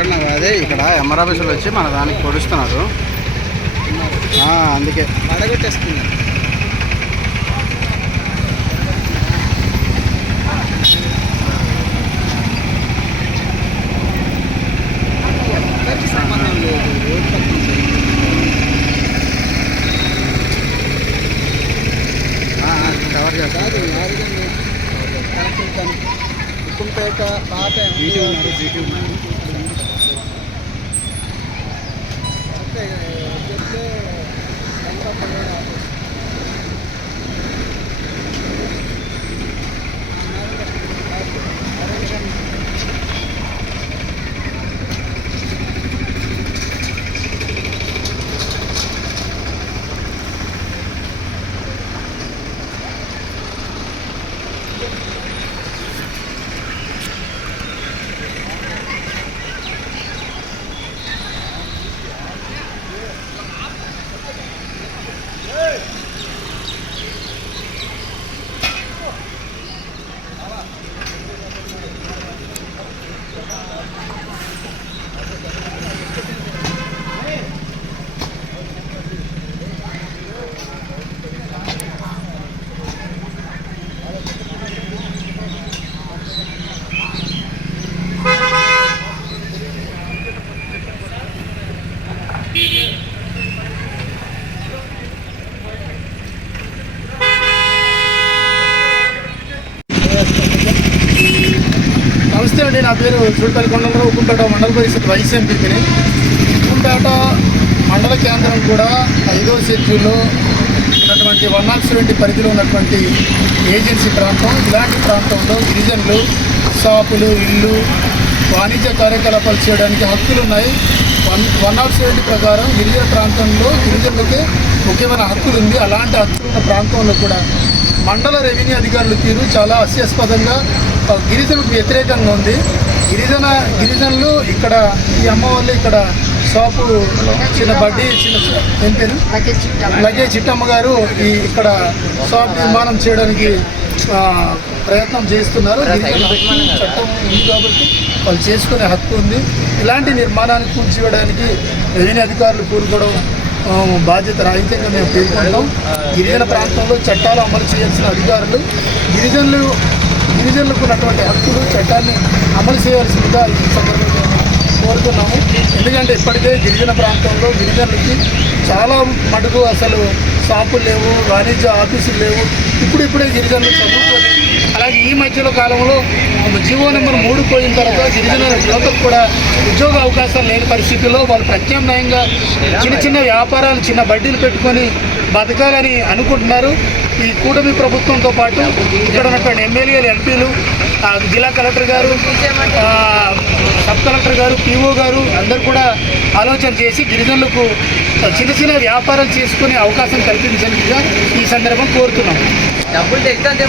అదే ఇక్కడ ఎంఆర్ ఆఫీసులో వచ్చి మన దానికి పొడుస్తున్నారు, అందుకే అడగొట్టేస్తున్నారు. సంబంధం లేదు, రోడ్డు కవర్ చేస్తారు. ఉక్కుంపేట పాత బీటీ ఉన్నారు, బీటీ ఉన్నారు. నమస్తే అండి, నా పేరు సూడిపల్లి కొండలరావు. ఉక్కుంపేట మండల పరిషత్ వైస్ ఎంపీని. ఉక్కుంపేట మండల కేంద్రం కూడా 5వ షెడ్యూల్లో ఉన్నటువంటి 107 పరిధిలో ఉన్నటువంటి ఏజెన్సీ ప్రాంతం. ఇలాంటి ప్రాంతంలో గిరిజనులు షాపులు, ఇళ్ళు, వాణిజ్య కార్యకలాపాలు చేయడానికి హక్కులు ఉన్నాయి. 107 ప్రకారం గిరిజన ప్రాంతంలో గిరిజనులకే ముఖ్యమైన హక్కులు ఉంది. అలాంటి హక్కులు ఉన్న ప్రాంతంలో కూడా మండల రెవెన్యూ అధికారుల తీరు చాలా హాస్యాస్పదంగా గిరిజనులకు వ్యతిరేకంగా ఉంది. గిరిజనులు ఇక్కడ ఈ అమ్మ వాళ్ళు ఇక్కడ షాపు చిన్న బడ్డీ ఏం పేరు లగేజ్ చిట్టమ్మ గారు ఇక్కడ షాప్ నిర్మాణం చేయడానికి ప్రయత్నం చేస్తున్నారు. చట్టం ఉంది కాబట్టి వాళ్ళు చేసుకునే హక్కు ఉంది. ఇలాంటి నిర్మాణాన్ని కూల్చివేయడానికి రెవెన్యూ అధికారులు కూరుకోవడం బాధ్యత రాహిత్యంగా మేము పేర్కొంటాం. గిరిజన ప్రాంతంలో చట్టాలు అమలు చేయాల్సిన అధికారులు గిరిజనులకు ఉన్నటువంటి హక్కులు, చట్టాన్ని అమలు చేయాల్సిందిగా ఈ సందర్భంగా కోరుతున్నాము. ఎందుకంటే ఇప్పటికే గిరిజన ప్రాంతంలో గిరిజనులకి చాలా మటుకు అసలు షాపులు లేవు, వాణిజ్య ఆఫీసులు లేవు. ఇప్పుడే గిరిజనులు చదువుకొని, అలాగే ఈ మధ్యలో కాలంలో జీవో నెంబర్ 3 పోయిన తర్వాత గిరిజన యువతకు కూడా ఉద్యోగ అవకాశాలు లేని పరిస్థితుల్లో వాళ్ళు ప్రత్యామ్నాయంగా చిన్న వ్యాపారాలు, చిన్న బడ్డీలు పెట్టుకొని బతకాలని అనుకుంటున్నారు. ఈ కూటమి ప్రభుత్వంతో పాటు ఇక్కడ ఉన్నటువంటి ఎమ్మెల్యేలు, ఎంపీలు, జిల్లా కలెక్టర్ గారు, సబ్ కలెక్టర్ గారు, పిఓ గారు అందరూ కూడా ఆలోచన చేసి గిరిజనులకు చిన్న వ్యాపారాలు చేసుకునే అవకాశం కల్పించాలిగా ఈ సందర్భం కోరుతున్నాం. డబ్బులు తెస్తే